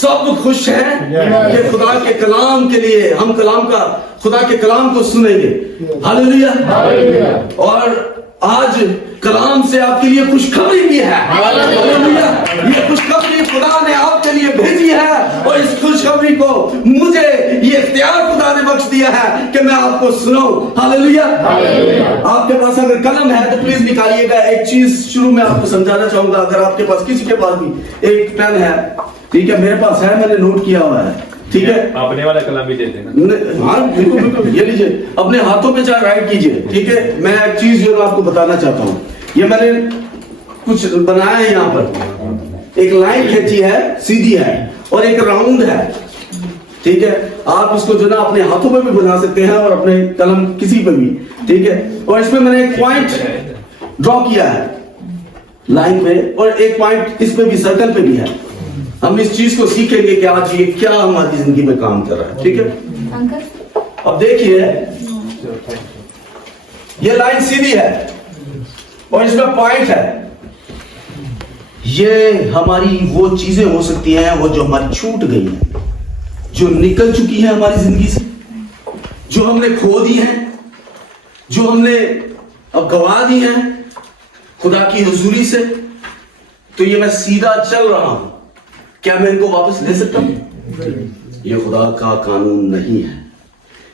سب خوش ہیں کہ خدا کے کلام کے لیے ہم خدا کے کلام کو سنیں گے. ہاللیلویا. اور آج کلام سے آپ کے لیے خوشخبری بھی ہے. ہاللیلویا. یہ خوشخبری خدا نے آپ کے لیے بھیجی ہے اور اس خوشخبری کو مجھے یہ اختیار خدا نے بخش دیا ہے کہ میں آپ کو سناؤں. ہاللیلویا. آپ کے پاس اگر قلم ہے تو پلیز نکالیے گا. ایک چیز شروع میں آپ کو سمجھانا چاہوں گا. اگر آپ کے پاس کسی کے پاس بھی ایک پین ہے, ٹھیک ہے, میرے پاس ہے, میں نے نوٹ کیا ہوا ہے, ٹھیک ہے. اپنے والا قلم بھی دیتے ہیں. ہاں بالکل, یہ لیجیے, اپنے ہاتھوں پہ چاہے رائٹ کیجیے, ٹھیک ہے. میں ایک چیز جو آپ کو بتانا چاہتا ہوں, یہ میں نے کچھ بنایا ہے یہاں پر. ایک لائن کھینچی ہے, سیدھی ہے, اور ایک راؤنڈ ہے, ٹھیک ہے. آپ اس کو جو نا اپنے ہاتھوں پہ بھی بنا سکتے ہیں اور اپنے قلم کسی پہ بھی, ٹھیک ہے. اور اس میں نے ایک پوائنٹ ڈرا کیا ہے لائن پہ, اور ایک پوائنٹ اس پہ بھی, سرکل پہ بھی ہے. ہم اس چیز کو سیکھیں گے کہ آج یہ کیا ہماری زندگی میں کام کر رہا ہے, ٹھیک ہے. اب دیکھیے, یہ لائن سیدھی ہے اور اس میں پوائنٹ ہے. یہ ہماری وہ چیزیں ہو سکتی ہیں وہ جو ہماری چھوٹ گئی ہیں, جو نکل چکی ہیں ہماری زندگی سے, جو ہم نے کھو دی ہیں, جو ہم نے اب گوا دی ہیں خدا کی حضوری سے. تو یہ میں سیدھا چل رہا ہوں, کیا میں ان کو واپس لے سکتا ہوں؟ یہ خدا کا قانون نہیں ہے.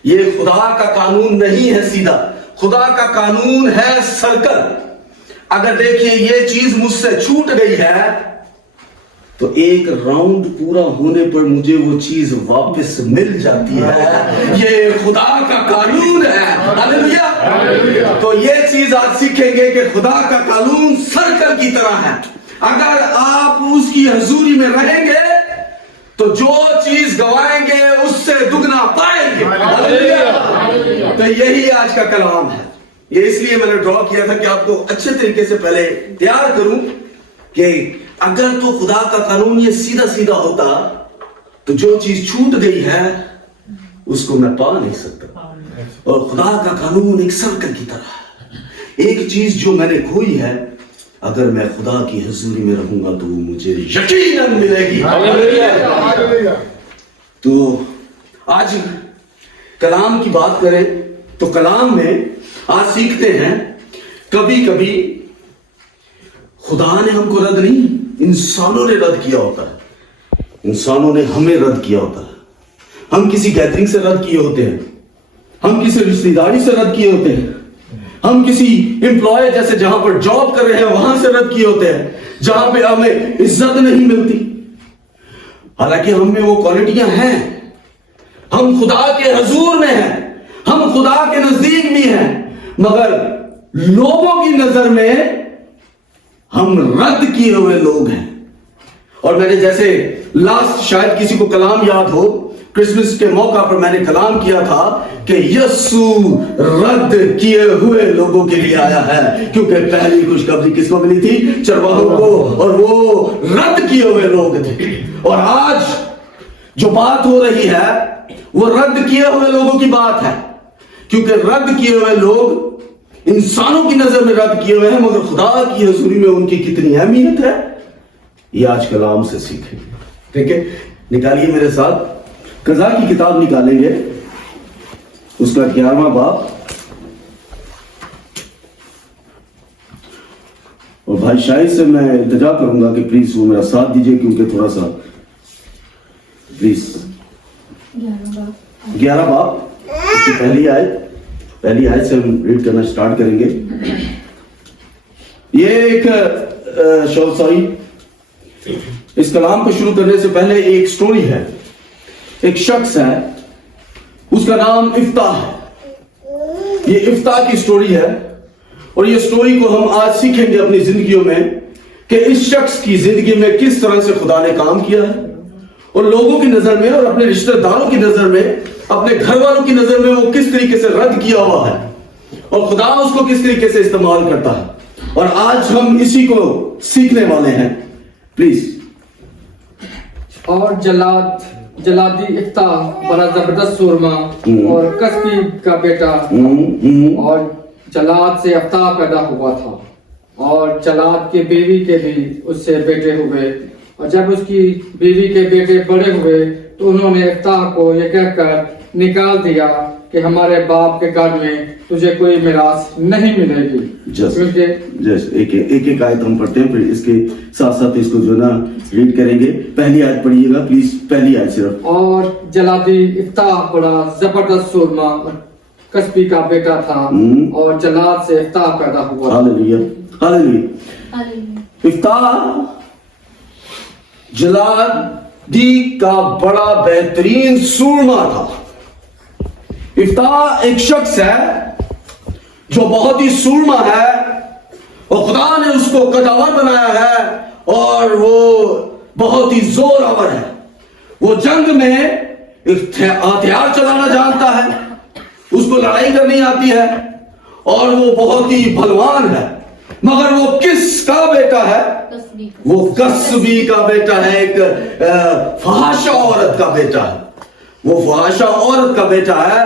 یہ خدا کا قانون نہیں ہے سیدھا. خدا کا قانون ہے سرکل. اگر دیکھیے یہ چیز مجھ سے چھوٹ گئی ہے تو ایک راؤنڈ پورا ہونے پر مجھے وہ چیز واپس مل جاتی ہے. یہ خدا کا قانون ہے. ہاللیلویا. تو یہ چیز آج سیکھیں گے کہ خدا کا قانون سرکل کی طرح ہے. اگر آپ اس کی حضوری میں رہیں گے تو جو چیز گوائیں گے اس سے دگنا پائیں گے. تو یہی آج کا کلام ہے. یہ اس لیے میں نے ڈرا کیا تھا کہ آپ کو اچھے طریقے سے پہلے تیار کروں کہ اگر تو خدا کا قانون یہ سیدھا سیدھا ہوتا تو جو چیز چھوٹ گئی ہے اس کو میں پا نہیں سکتا. اور خدا کا قانون ایک سرکل کی طرح ہے. ایک چیز جو میں نے کھوئی ہے, اگر میں خدا کی حضوری میں رہوں گا تو وہ مجھے یقیناً ملے گی. تو آج کلام کی بات کریں تو کلام میں آج سیکھتے ہیں کبھی کبھی خدا نے ہم کو رد نہیں, انسانوں نے رد کیا ہوتا ہے. انسانوں نے ہمیں رد کیا ہوتا ہے. ہم کسی گیدرنگ سے رد کیے ہوتے ہیں, ہم کسی رشتہ داری سے رد کیے ہوتے ہیں, ہم کسی امپلائے جیسے جہاں پر جاب کر رہے ہیں وہاں سے رد کیے ہوتے ہیں, جہاں پہ ہمیں عزت نہیں ملتی. حالانکہ ہم میں وہ کوالٹیاں ہیں. ہم خدا کے حضور میں ہیں, ہم خدا کے نزدیک بھی ہیں, مگر لوگوں کی نظر میں ہم رد کیے ہوئے لوگ ہیں. اور میں نے جیسے لاسٹ شاید کسی کو کلام یاد ہو, کرسمس کے موقع پر میں نے کلام کیا تھا کہ یسوع رد کیے ہوئے لوگوں کے لیے آیا ہے, کیونکہ پہلی خوشخبری کس کو ملی تھی؟ چرواہوں کو, اور وہ رد کیے ہوئے لوگ تھے. اور آج جو بات ہو رہی ہے وہ رد کیے ہوئے لوگوں کی بات ہے, کیونکہ رد کیے ہوئے لوگ انسانوں کی نظر میں رد کیے ہوئے ہیں, مگر خدا کی حضوری میں ان کی کتنی اہمیت ہے یہ آج کلام سے سیکھیں. ٹھیک ہے, نکالیے میرے ساتھ قضا کی کتاب نکالیں گے, اس کا 11واں باب. اور بھائی شاہد سے میں التجا کروں گا کہ پلیز وہ میرا ساتھ دیجئے, کیونکہ تھوڑا سا پلیز 11 باب اس کی پہلی آیت سے ہم ریڈ کرنا سٹارٹ کریں گے. یہ ایک اس کلام کو شروع کرنے سے پہلے ایک سٹوری ہے. ایک شخص ہے, اس کا نام افتح ہے. یہ افتح کی سٹوری ہے, اور یہ سٹوری کو ہم آج سیکھیں گے اپنی زندگیوں میں کہ اس شخص کی زندگی میں کس طرح سے خدا نے کام کیا ہے, اور لوگوں کی نظر میں اور اپنے رشتہ داروں کی نظر میں, اپنے گھر والوں کی نظر میں وہ کس طریقے سے رد کیا ہوا ہے, اور خدا اس کو کس طریقے سے استعمال کرتا ہے. اور آج ہم اسی کو سیکھنے والے ہیں. پلیز. اور جلادی افتح بڑا زبردست سورما اور کسبی کا بیٹا, اور جلاد سے افتح پیدا ہوا تھا, اور جلاد کے بیوی کے بھی اس سے بیٹے ہوئے, اور جب اس کی بیوی کے بیٹے بڑے ہوئے تو انہوں نے افتاح کو یہ کہہ کر نکال دیا کہ ہمارے باپ کے گھر میں تجھے کوئی میراث نہیں ملے گی. ایک آیت ہم پڑھتے ہیں، پھر اس کے ساتھ ساتھ اس کو جو نا ریڈ کریں گے. پہلی آیت پڑھیے گا پلیز، پہلی آیت صرف. اور جلادی افتاح بڑا زبردست سورما اور کسبی کا بیٹا تھا، اور جلاد سے افتاح پیدا ہوا. ہاللیلویا ہاللیلویا. افتاح جلادی کا بڑا بہترین سورما تھا. افتاح ایک شخص ہے جو بہت ہی سورما ہے، اور خدا نے اس کو قداور بنایا ہے، اور وہ بہت ہی زور آور ہے. وہ جنگ میں ہتھیار چلانا جانتا ہے، اس کو لڑائی کرنی آتی ہے، اور وہ بہت ہی بھلوان ہے. مگر وہ کس کا بیٹا ہے؟ وہ کسبی کا بیٹا ہے، ایک فحاشہ عورت کا بیٹا ہے. وہ فحاشہ عورت کا بیٹا ہے،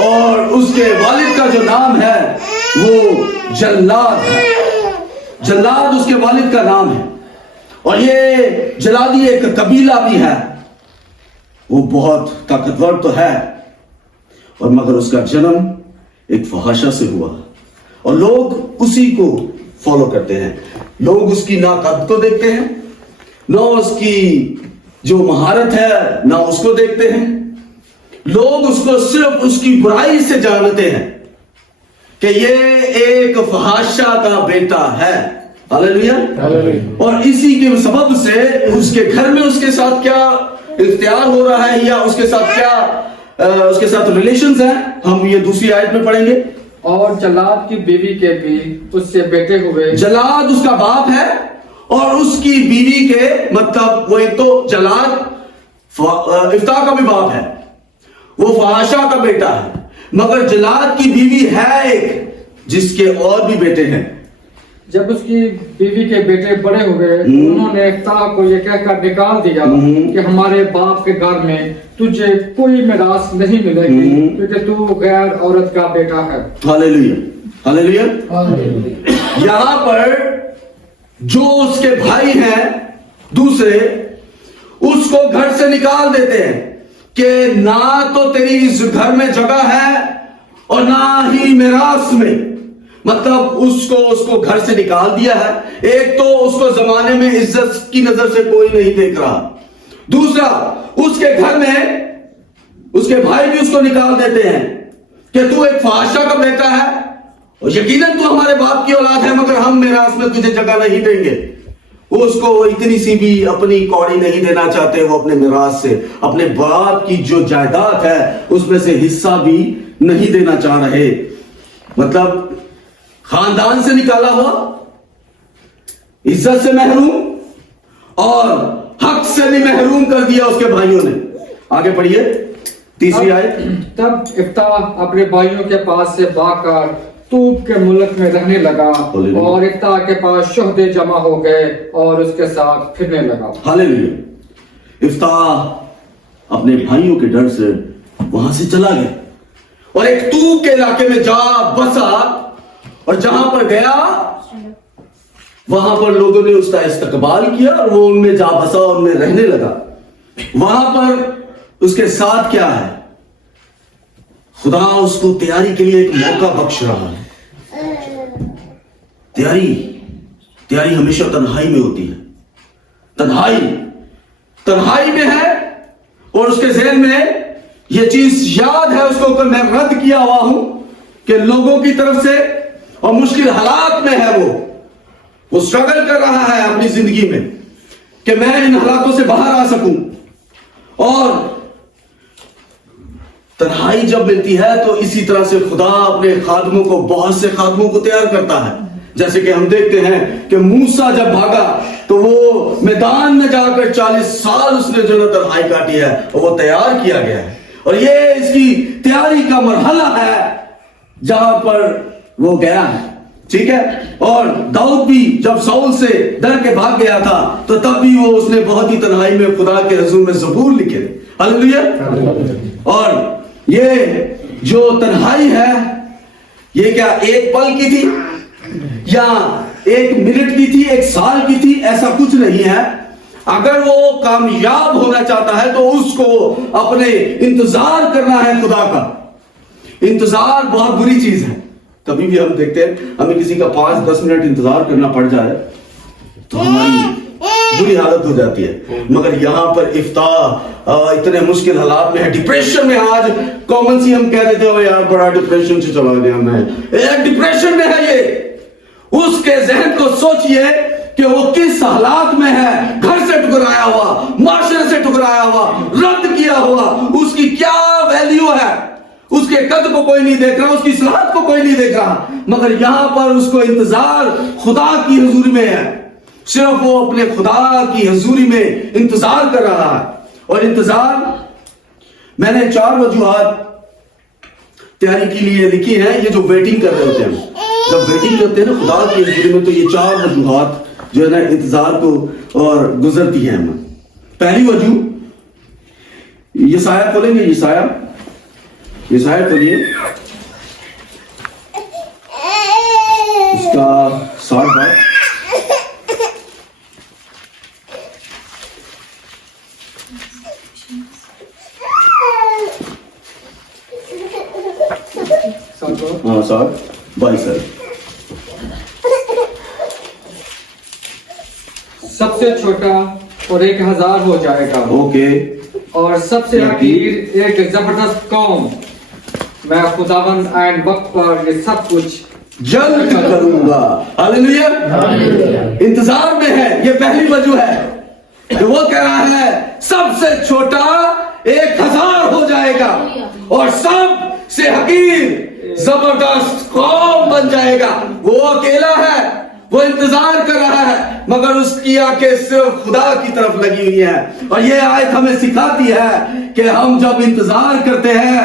اور اس کے والد کا جو نام ہے وہ جلاد ہے. جلاد اس کے والد کا نام ہے، اور یہ جلادی ایک قبیلہ بھی ہے. وہ بہت طاقتور تو ہے، اور مگر اس کا جنم ایک فحاشہ سے ہوا، اور لوگ اسی کو فالو کرتے ہیں. لوگ اس کی نہ قد کو دیکھتے ہیں، نہ اس کی جو مہارت ہے نہ اس کو دیکھتے ہیں. لوگ اس کو صرف اس کی برائی سے جانتے ہیں کہ یہ ایک فحاشہ کا بیٹا ہے. ہاللیلویا. اور اسی کے سبب سے اس کے گھر میں اس کے ساتھ کیا اختیار ہو رہا ہے، یا اس کے ساتھ کیا اس کے ساتھ ریلیشنز ہیں، ہم یہ دوسری آیت میں پڑھیں گے. اور جلاد کی بیوی کے بھی اس سے بیٹے ہوئے. جلاد اس کا باپ ہے، اور اس کی بیوی کے مطلب وہ ایک تو جلاد افتاح کا بھی باپ ہے، وہ فحاشہ کا بیٹا ہے، مگر جلاد کی بیوی ہے ایک جس کے اور بھی بیٹے ہیں. جب اس کی بیوی کے بیٹے بڑے ہوئے انہوں نے افتاح کو یہ کہہ کر نکال دیا کہ ہمارے باپ کے گھر میں تجھے کوئی میراث نہیں ملے گی، کیونکہ تو غیر عورت کا بیٹا ہے. ہاللیلویا ہاللیلویا. یہاں پر جو اس کے بھائی ہیں دوسرے، اس کو گھر سے نکال دیتے ہیں کہ نہ تو تیری اس گھر میں جگہ ہے اور نہ ہی میراث میں. مطلب اس کو گھر سے نکال دیا ہے. ایک تو اس کو زمانے میں عزت کی نظر سے کوئی نہیں دیکھ رہا، دوسرا اس کے گھر میں اس کے بھائی بھی اس کو نکال دیتے ہیں کہ تو ایک فحاشہ کا بیٹا ہے، اور یقیناً تو ہمارے باپ کی اولاد ہے، مگر ہم میراث میں تجھے جگہ نہیں دیں گے. وہ اس کو اتنی سی بھی اپنی کوڑی نہیں دینا چاہتے. وہ اپنے میراث سے اپنے باپ کی جو جائیداد ہے اس میں سے حصہ بھی نہیں دینا چاہ رہے. مطلب خاندان سے نکالا ہوا، عزت سے محروم، اور حق سے بھی محروم کر دیا اس کے بھائیوں نے. آگے پڑھیے تیسری آیت. تب افتاح اپنے بھائیوں کے پاس سے بھاگ کر طوب کے ملک میں رہنے لگا، اور افتاح کے پاس شہدے جمع ہو گئے اور اس کے ساتھ پھرنے لگا. ہاللیلویا. افتاح اپنے بھائیوں کے ڈر سے وہاں سے چلا گیا، اور ایک طوب کے علاقے میں جا بسا، اور جہاں پر گیا وہاں پر لوگوں نے اس کا استقبال کیا، اور وہ ان میں جا بسا اور ان میں رہنے لگا. وہاں پر اس کے ساتھ کیا ہے؟ خدا اس کو تیاری کے لیے ایک موقع بخش رہا ہے. تیاری ہمیشہ تنہائی میں ہوتی ہے. تنہائی میں ہے، اور اس کے ذہن میں یہ چیز یاد ہے اس کو کہ میں رد کیا ہوا ہوں، کہ لوگوں کی طرف سے اور مشکل حالات میں ہے. وہ سٹرگل کر رہا ہے اپنی زندگی میں کہ میں ان حالاتوں سے باہر آ سکوں. اور تنہائی جب ملتی ہے تو اسی طرح سے خدا اپنے خادموں کو، بہت سے خادموں کو تیار کرتا ہے. جیسے کہ ہم دیکھتے ہیں کہ موسیٰ جب بھاگا تو وہ میدان میں جا کر 40 سال اس نے جو تنہائی کاٹی ہے، اور وہ تیار کیا گیا ہے. اور یہ اس کی تیاری کا مرحلہ ہے جہاں پر وہ گیا ہے. ٹھیک ہے. اور داؤد بھی جب ساؤل سے ڈر کے بھاگ گیا تھا تو تب بھی وہ اس نے بہت ہی تنہائی میں خدا کے حضور میں زبور لکھے. ہاللیلویا. اور یہ جو تنہائی ہے یہ کیا ایک پل کی تھی یا ایک منٹ کی تھی، ایک سال کی تھی؟ ایسا کچھ نہیں ہے. اگر وہ کامیاب ہونا چاہتا ہے تو اس کو اپنے انتظار کرنا ہے خدا کا. انتظار بہت بری چیز ہے. کبھی بھی ہم دیکھتے ہیں ہمیں کسی کا 5-10 منٹ انتظار کرنا پڑ جائے تو ہماری بری حالت ہو جاتی ہے. مگر یہاں پر افتاح اتنے مشکل حالات میں ہے, ڈپریشن میں. آج کامن سی ہم کہہ دیتے ہو یار بڑا ڈپریشن سے چلا گیا میں, ڈپریشن میں ہے یہ. اس کے ذہن کو سوچئے کہ وہ کس حالات میں ہے, گھر سے ٹکرایا ہوا, معاشرے سے ٹکرایا ہوا, رد کیا ہوا. اس کی کیا ویلیو ہے؟ اس کے قد کو کوئی نہیں دیکھ رہا, اس کی صلاحیت کو کوئی نہیں دیکھ رہا. مگر یہاں پر اس کو انتظار خدا کی حضوری میں ہے. صرف وہ اپنے خدا کی حضوری میں انتظار کر رہا ہے. اور انتظار میں نے 4 وجوہات تیاری کے لیے لکھی ہیں. یہ جو ویٹنگ کر رہے ہوتے ہیں, جب ویٹنگ کرتے ہیں نا خدا کی حضوری میں, تو یہ 4 وجوہات جو ہے نا انتظار کو اور گزرتی ہیں ہمیں. پہلی وجہ, یسایہ کھولیں گے, یسایہ کھولیے, اس کا 60 بات. ہاں 60 22. سب سے چھوٹا اور 1000 ہو جائے گا, اوکے, اور سب سے حقیر ایک زبردست قوم. میں خداوند عین وقت پر یہ سب کچھ جلد کروں گا. ہاللیلویا. انتظار میں ہے, یہ پہلی وجہ ہے کہ وہ کہہ رہا ہے سب سے چھوٹا 1000 ہو جائے گا اور سب سے حقیر زبردست قوم بن جائے گا. وہ اکیلا ہے, وہ انتظار کر رہا ہے, مگر اس کی آنکھیں صرف خدا کی طرف لگی ہوئی ہیں. اور یہ آیت ہمیں سکھاتی ہے کہ ہم جب انتظار کرتے ہیں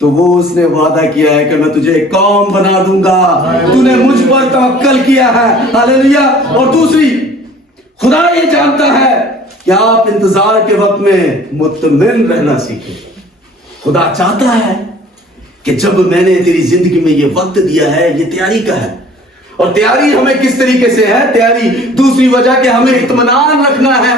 تو وہ اس نے وعدہ کیا ہے کہ میں تجھے ایک قوم بنا دوں گا. تو نے مجھ پر توکل کیا ہے. ہاللیلویا. اور دوسری, خدا یہ جانتا ہے کہ آپ انتظار کے وقت میں مطمئن رہنا سیکھیں. خدا چاہتا ہے کہ جب میں نے تیری زندگی میں یہ وقت دیا ہے, یہ تیاری کا ہے. اور تیاری ہمیں کس طریقے سے ہے؟ تیاری دوسری وجہ کہ ہمیں اطمینان رکھنا ہے.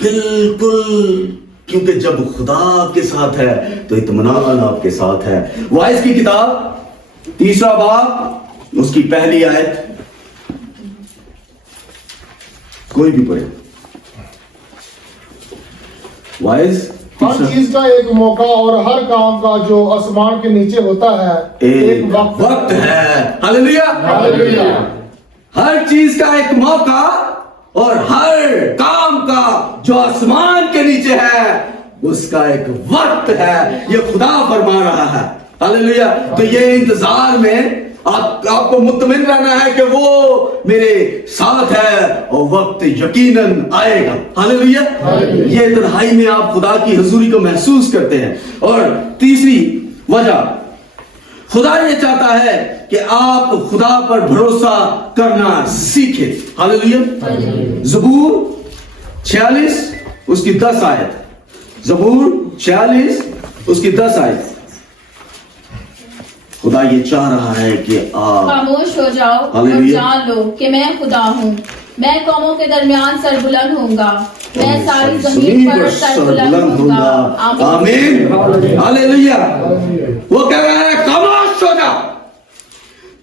بالکل, کیونکہ جب خدا آپ کے ساتھ ہے تو اطمینان آپ کے ساتھ ہے. وائز کی کتاب 3 باب اس کی پہلی آیت, کوئی بھی پڑھے. وائز, ہر چیز کا ایک موقع اور ہر کام کا جو آسمان کے نیچے ہوتا ہے ایک وقت ہے. ہاللیلویا. ہر چیز کا ایک موقع اور ہر کام کا جو آسمان کے نیچے ہے اس کا ایک وقت ہے. یہ خدا فرما رہا ہے. ہاللیلویا. تو یہ انتظار میں آپ کو مطمئن رہنا ہے کہ وہ میرے ساتھ ہے اور وقت یقیناً آئے گا. ہاللیلویا. یہ تنہائی میں آپ خدا کی حضوری کو محسوس کرتے ہیں. اور تیسری وجہ, خدا یہ چاہتا ہے کہ آپ خدا پر بھروسہ کرنا سیکھیں. ہاللیلویا. زبور 46 اس کی 10 آیت. زبور 46 اس کی 10 آیت. خدا یہ چاہ رہا ہے کہ آپ خاموش ہو جاؤ اور جان لو کہ میں خدا ہوں. میں قوموں کے درمیان سربلند ہوں گا, میں ساری زمین پر سربلند ہوں گا. آمین. ہاللیلویا. وہ کہہ رہا ہے خاموش ہو جا.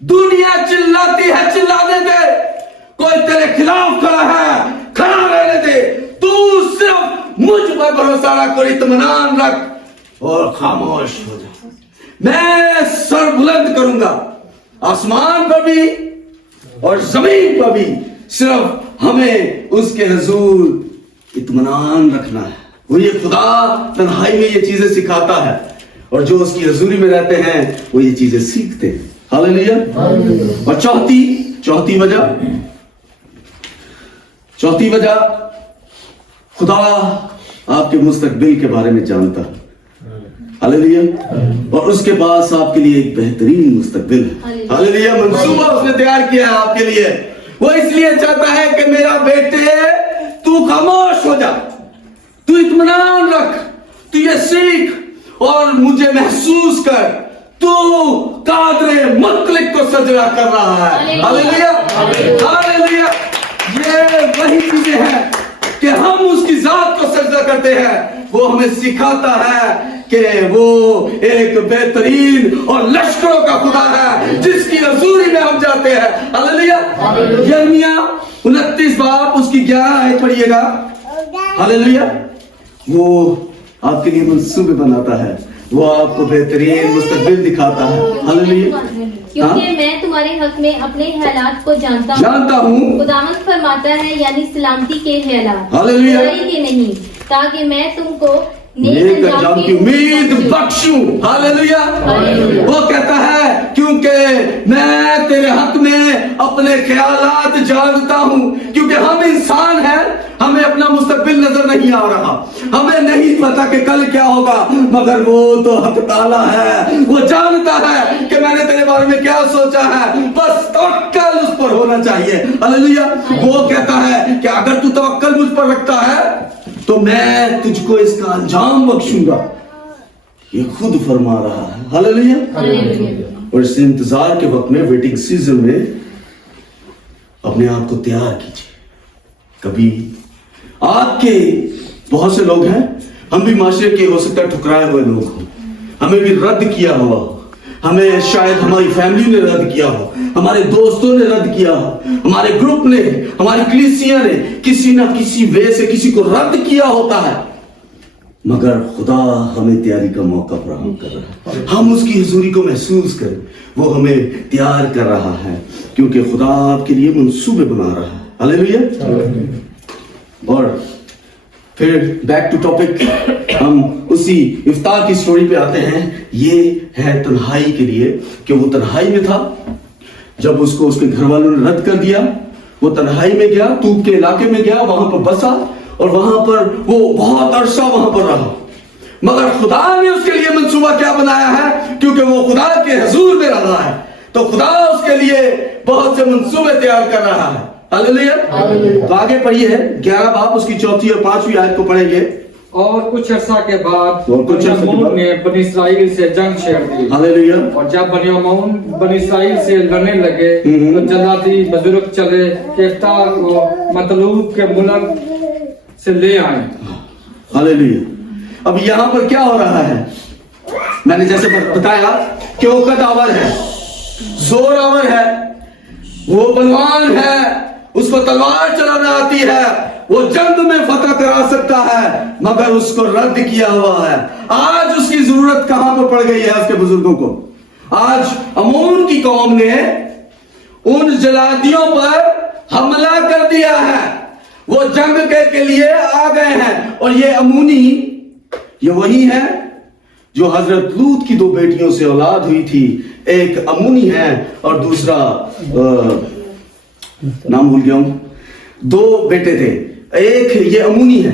دنیا چلاتی ہے, چلانے دے. کوئی تیرے خلاف کھڑا ہے, کھڑا رہنے دے. تو صرف مجھ پر بھروسہ رکھ اور اطمینان رکھ اور خاموش ہو جا. میں سر بلند کروں گا آسمان پر بھی اور زمین پر بھی. صرف ہمیں اس کے حضور اطمینان رکھنا ہے. وہ یہ خدا تنہائی میں یہ چیزیں سکھاتا ہے اور جو اس کی حضوری میں رہتے ہیں وہ یہ چیزیں سیکھتے ہیں. ہاللیلویا. اور چوتھی وجہ, خدا آپ کے مستقبل کے بارے میں جانتا ہے. ہاللیلویا. اور اس کے پاس آپ کے لیے ایک بہترین مستقبل ہے. ہاللیلویا. منصوبہ اس نے تیار کیا ہے آپ کے لیے. وہ اس لیے چاہتا ہے کہ میرا بیٹے تو خاموش ہو جا, تو اطمینان رکھ, تو یہ سیکھ اور مجھے محسوس کر تو قادر مطلق کو سجدہ کر رہا ہے. ہاللیلویا. ہاللیلویا. یہ وہی چیزیں ہیں کہ ہم اس کی ذات کو سجدہ کرتے ہیں. وہ ہمیں سکھاتا ہے کہ وہ ایک بہترین اور لشکروں کا خدا ہے جس کی حضوری میں ہم جاتے ہیں. ہاللیلویہ. یرمیہ 29 باب اس کی 11 آیت پڑھیے گا. ہاللیلویہ. وہ آپ کے لیے منصوبے بناتا ہے, وہ آپ کو بہترین مستقبل دکھاتا ہے. ہاللیلویہ. کیونکہ میں تمہارے حق میں اپنے خیالات کو جانتا ہوں. خداوند فرماتا ہے یعنی سلامتی کے خیالات, ہاللیلویہ. برائی کے نہیں, تاکہ میں تم کو نیک انجام کی امید بخشوں. ہاللیلویہ. وہ کہتا ہے کیونکہ میں تیرے حق میں اپنے خیالات جانتا ہوں. کیونکہ ہم انسان ہیں, ہمیں اپنا مستقبل نظر نہیں آ رہا, ہمیں نہیں پتا کہ کل کیا ہوگا, مگر وہ تو حق تعالی ہے, وہ جانتا ہے کہ میں نے تیرے بارے میں کیا سوچا ہے, بس توکل اس پر ہونا چاہیے. ہاللیلویہ. وہ کہتا ہے کہ اگر تو توکل مجھ پر رکھتا ہے تو میں تجھ کو اس کا انجام بخشوں گا. یہ خود فرما رہا ہے. ہاللیلویہ. اور اس انتظار کے وقت میں, ویٹنگ سیزن میں اپنے آپ کو تیار کیجیے. کبھی آپ کے بہت سے لوگ ہیں, ہم بھی معاشرے کے ہو سکتا ہے ٹھکرائے ہوئے لوگ ہوں, ہمیں بھی رد کیا ہوا ہو, ہمیں شاید ہماری فیملی نے رد کیا ہو, ہمارے دوستوں نے رد کیا ہو, ہمارے گروپ نے, ہماری کلیسیا نے کسی نہ کسی وے سے کسی کو رد کیا ہوتا ہے. مگر خدا ہمیں تیاری کا موقع فراہم کر رہا ہے. ہم اس کی حضوری کو محسوس کریں, وہ ہمیں تیار کر رہا ہے, کیونکہ خدا آپ کے لیے منصوبے بنا رہا ہے. ہاللیلویہ. اور پھر بیک ٹو ٹاپک, ہم اسی افتار کی سٹوری پہ آتے ہیں. یہ ہے تنہائی کے لیے, کہ وہ تنہائی میں تھا جب اس کو اس کے گھر والوں نے رد کر دیا. وہ تنہائی میں گیا, توب کے علاقے میں گیا, وہاں پر بسا, اور وہاں پر وہ بہت عرصہ وہاں پر رہا. مگر خدا نے اس کے لیے منصوبہ کیا بنایا ہے, کیونکہ وہ خدا کے حضور میں رہا ہے, تو خدا اس کے لیے بہت سے منصوبے تیار کر رہا ہے. ہاللیلویہ. تو آگے پڑھیے 11 باب اس کی 4 اور 5 آیت کو پڑھیں گے. اور کچھ عرصہ کے بعد اور کچھ عرصہ کے بعد نے بنی اسرائیل سے جنگ چھیڑ دی. ہاللیلویہ. اور جب بنی اسرائیل سے لڑنے لگے تو جلادی بزرگ چلے کہ یفتح کو مطلوب کے ملک سے لے آئے. ہاللیلویہ. اب یہاں پر کیا ہو رہا ہے, میں نے جیسے بتایا کہ وہ قدآور ہے, زور آور ہے, وہ بلوان ہے, اس کو تلوار چلانا آتی ہے, وہ جنگ میں فتح کرا سکتا ہے, مگر اس کو رد کیا ہوا ہے. آج اس کی ضرورت کہاں پر پڑ گئی ہے اس کے بزرگوں کو. آج امون کی قوم نے ان جلادیوں پر حملہ کر دیا ہے, وہ جنگ کے لیے آ گئے ہیں. اور یہ امونی یہ وہی ہے جو حضرت لوط کی 2 بیٹیوں سے اولاد ہوئی تھی. ایک امونی ہے اور دوسرا نام بھول گیا ہوں. 2 بیٹے تھے, ایک یہ امونی ہے,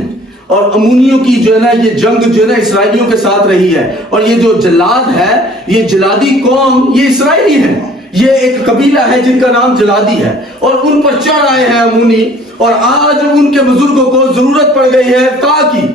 اور امونیوں کی جو ہے نا یہ جنگ جو ہے نا اسرائیلیوں کے ساتھ رہی ہے. اور یہ جو جلاد ہے, یہ جلادی قوم, یہ اسرائیلی ہے, یہ ایک قبیلہ ہے جن کا نام جلادی ہے, اور ان پر چڑھ آئے ہیں امونی. اور آج ان کے بزرگوں کو ضرورت پڑ گئی ہے کی,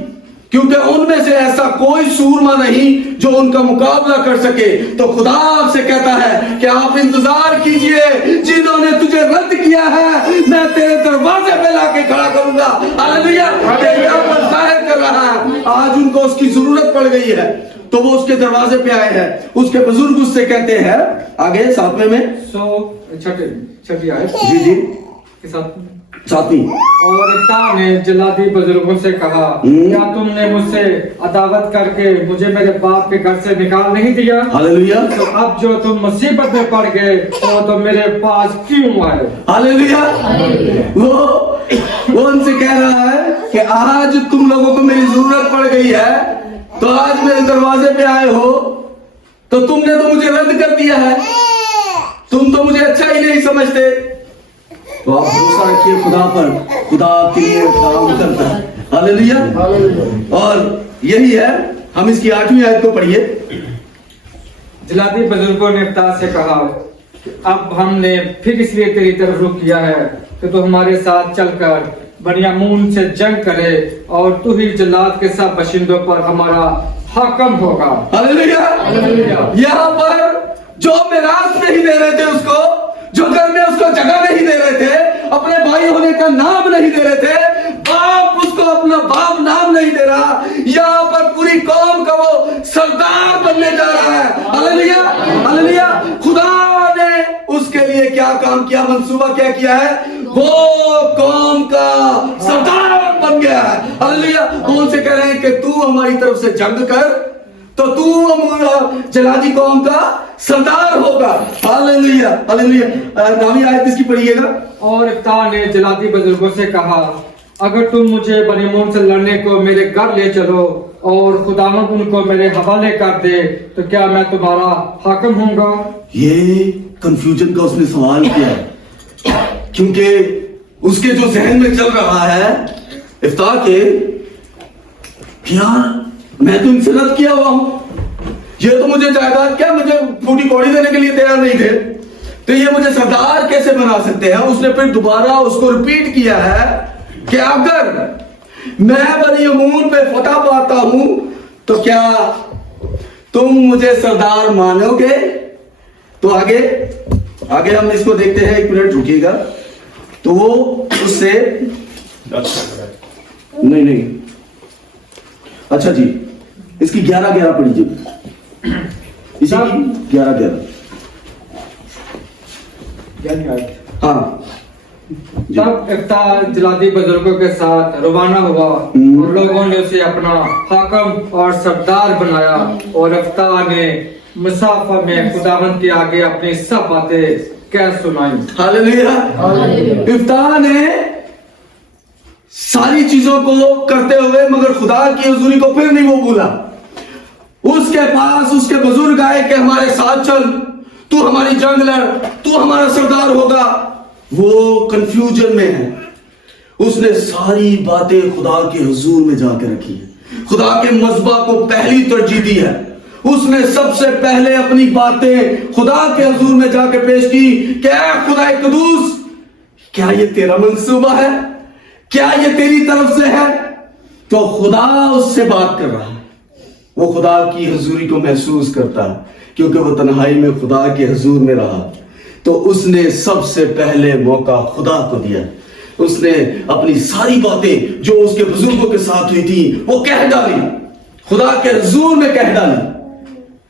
کیونکہ ان میں سے ایسا کوئی سورما نہیں جو ان کا مقابلہ کر سکے. تو خدا آپ سے کہتا ہے کہ آپ انتظار کیجئے, جنہوں نے تجھے رد کیا ہے میں تیرے دروازے پہ لا کے کھڑا کروں گا. ہاللیلویہ. تیرے اوپر ظاہر کر رہا ہے. آج ان کو اس کی ضرورت پڑ گئی ہے تو وہ اس کے دروازے پہ آئے ہیں. اس کے بزرگ اس سے کہتے ہیں آگے 7ویں میں, چھٹی آیت جی کے ساتھ 7ویں. اور یفتح نے جلادی بزرگوں سے کہا کیا تم نے مجھ سے عداوت کر کے مجھے میرے باپ کے گھر سے نکال نہیں دیا؟ ہاللیلویہ. تو اب جو تم مصیبت میں پڑ گئے تو میرے پاس کیوں آئے؟ ہاللیلویہ. وہ ان سے کہہ رہا ہے کہ آج تم لوگوں کو میری ضرورت پڑ گئی ہے تو آج میرے دروازے پہ آئے ہو, تو تم نے تو مجھے رد کر دیا ہے, تم تو مجھے اچھا ہی نہیں سمجھتے. تو آپ بھروسہ رکھیے خدا پر, خدا آپ کے لیے کام کرتا ہے. ہاللیلویہ. اور یہی ہے, ہم اس کی 8ویں آیت کو پڑھیے. جلادی بزرگوں نے یفتح سے کہا اب ہم نے پھر اس لیے تیری طرف رخ کیا ہے کہ تو ہمارے ساتھ چل کر بنی عمون سے جنگ کرے, اور تو ہی جلاد کے سب باشندوں پر ہمارا حاکم ہوگا. ہاللیلویہ. یہاں پر جو میراث نہیں دے رہے تھے اس کو, جو گھر میں اس کو جگہ نہیں دے رہے تھے, اپنے بھائی ہونے کا نام نہیں دے رہے تھے، باپ اس کو اپنا باپ نام نہیں دے رہا، یہاں پر پوری قوم کا وہ سردار بننے جا رہا ہے۔ ہاللیلویا ہاللیلویا۔ خدا نے اس کے لیے کیا کام کیا، منصوبہ کیا کیا ہے، وہ قوم کا سردار بن گیا ہے۔ ہاللیلویا۔ وہ ان سے کہہ رہے ہیں کہ تو ہماری طرف سے جنگ کر تو جلادی قوم کا سردار ہوگا۔ ہاللیلویا ہاللیلویا۔ نامی آیت اس کی پڑھیے گا۔ اور افتح نے جلادی بزرگوں سے کہا، اگر تم مجھے بنی امون سے لڑنے کو میرے گھر لے چلو اور خداوند ان کو میرے حوالے کر دے تو کیا میں تمہارا حاکم ہوں گا؟ یہ کنفیوژن کا اس نے سوال کیا ہے، کیونکہ اس کے جو ذہن میں چل رہا ہے افتح کے، یار میں تو ان سے رد کیا ہوا ہوں، یہ تو مجھے جائیداد کیا مجھے پھوٹی کوڑی دینے کے لیے تیار نہیں تھے، تو یہ مجھے سردار کیسے بنا سکتے ہیں؟ اس نے پھر دوبارہ اس کو ریپیٹ کیا ہے کہ اگر میں بنی امون پہ فتح پاتا ہوں تو کیا تم مجھے سردار مانو گے؟ تو آگے ہم اس کو دیکھتے ہیں، ایک منٹ رکیے گا۔ تو وہ اس سے نہیں اچھا جی، اس کی 11 پڑھی جی، اسی کی 11 ہاں۔ تب افتح جلادی بزرگوں کے ساتھ روانہ ہوا اور لوگوں نے اسے اپنا حاکم اور سردار بنایا، اور افتح نے مصافہ میں خداوند کے آگے اپنی سب باتیں کہہ سنائی۔ ہاللیلویا۔ افتح نے ساری چیزوں کو کرتے ہوئے مگر خدا کی حضوری کو پھر نہیں وہ بھولا۔ اس کے پاس اس کے بزرگ آئے کہ ہمارے ساتھ چل، تو ہماری جنگ لڑ، تو ہمارا سردار ہوگا۔ وہ کنفیوژن میں ہے، اس نے ساری باتیں خدا کے حضور میں جا کے رکھی ہے، خدا کے مذبح کو پہلی ترجیح دی ہے۔ اس نے سب سے پہلے اپنی باتیں خدا کے حضور میں جا کے پیش کی کہ اے خدا قدوس، کیا یہ تیرا منصوبہ ہے؟ کیا یہ تیری طرف سے ہے؟ تو خدا اس سے بات کر رہا ہے، وہ خدا کی حضوری کو محسوس کرتا ہے کیونکہ وہ تنہائی میں خدا کے حضور میں رہا، تو اس نے سب سے پہلے موقع خدا کو دیا۔ اس نے اپنی ساری باتیں جو اس کے بزرگوں کے ساتھ ہوئی تھی وہ کہہ ڈالی، خدا کے حضور میں کہہ ڈالی،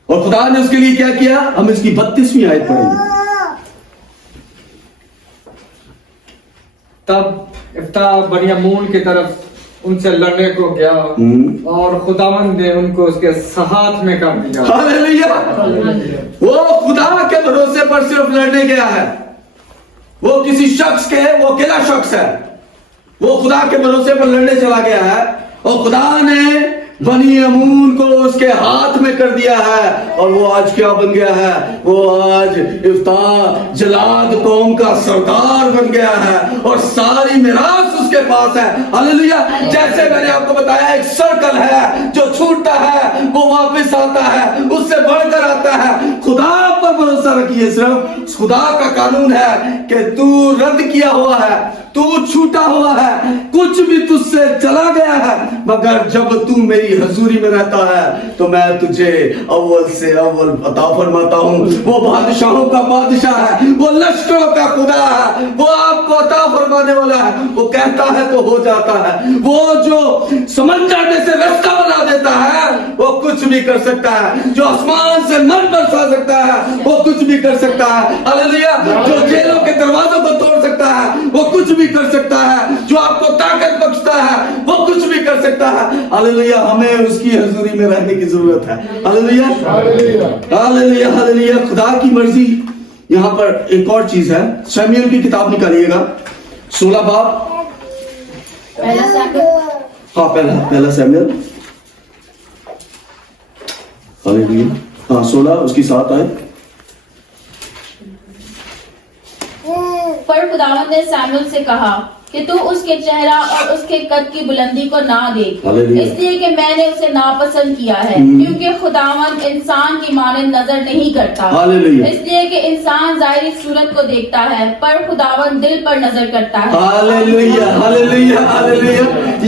اور خدا نے اس کے لیے کیا کیا؟ ہم اس کی 32ویں آیت پڑھیں گے۔ تب افتح بنی امون کی طرف ان سے لڑنے کو گیا اور خداوند نے ان کو اس کے ہاتھ میں کر دیا۔ ہاللیلویا۔ وہ خدا کے بھروسے پر صرف لڑنے گیا ہے، وہ کسی شخص کے، وہ اکیلا شخص ہے، وہ خدا کے بھروسے پر لڑنے چلا گیا ہے، اور خدا نے بنی امون کو اس کے ہاتھ میں کر دیا ہے، اور وہ آج کیا بن گیا ہے؟ وہ آج افتح جلاد قوم کا سردار بن گیا ہے، اور ساری میراث اس کے پاس ہے۔ ہاللیلویا۔ جیسے میں نے آپ کو بتایا، ایک سرکل ہے جو چھوٹتا ہے وہ واپس آتا ہے، اس سے بڑھ کر آتا ہے۔ خدا پر بھروسہ رکھیے، صرف خدا کا قانون ہے کہ تو رد کیا ہوا ہے، تو چھوٹا ہوا ہے، کچھ بھی تجھ سے چلا گیا ہے، مگر جب تو میری حضوری میں رہتا ہے تو میں تجھے اول سے اول عطا فرماتا ہوں۔ وہ بادشاہوں کا بادشاہ ہے، وہ لشکروں کا خدا ہے، وہ آپ کو عطا فرمانے والا ہے، وہ کہتا ہے تو ہو جاتا ہے، وہ جو سمندر میں سے رستہ بنا دیتا ہے وہ کچھ بھی کر سکتا ہے، جو آسمان سے من برسا سکتا ہے وہ کچھ بھی کر سکتا ہے۔ ہاللیلویا۔ جو جیلوں کے دروازوں کو توڑ سکتا ہے وہ کچھ بھی کر سکتا ہے، جو آپ کو طاقت بخشتا ہے وہ کچھ بھی کر سکتا ہے۔ ہاللیلویا۔ ہمیں اس کی حضوری میں رہنے کی ضرورت ہے۔ ہاللیلویا ہاللیلویا ہاللیلویا۔ خدا کی مرضی۔ یہاں پر ایک اور چیز ہے، شموئیل کی کتاب نکالیے گا، 16 باب، ہاں پہلا شموئیل، ہاللیلویا، ہاں 16 اس کی 7 آئے۔ پر خداوند نے ساموئیل سے کہا کہ تو اس کے چہرہ اور اس کے قد کی بلندی کو نہ دیکھ، اس لیے کہ میں نے اسے ناپسند کیا ہے، کیونکہ خداوند انسان کی مانند نظر نہیں کرتا، اس لیے کہ انسان ظاہری صورت کو دیکھتا ہے پر خداوند دل پر نظر کرتا ہے۔ ہاللیلویا ہاللیلویا ہاللیلویا۔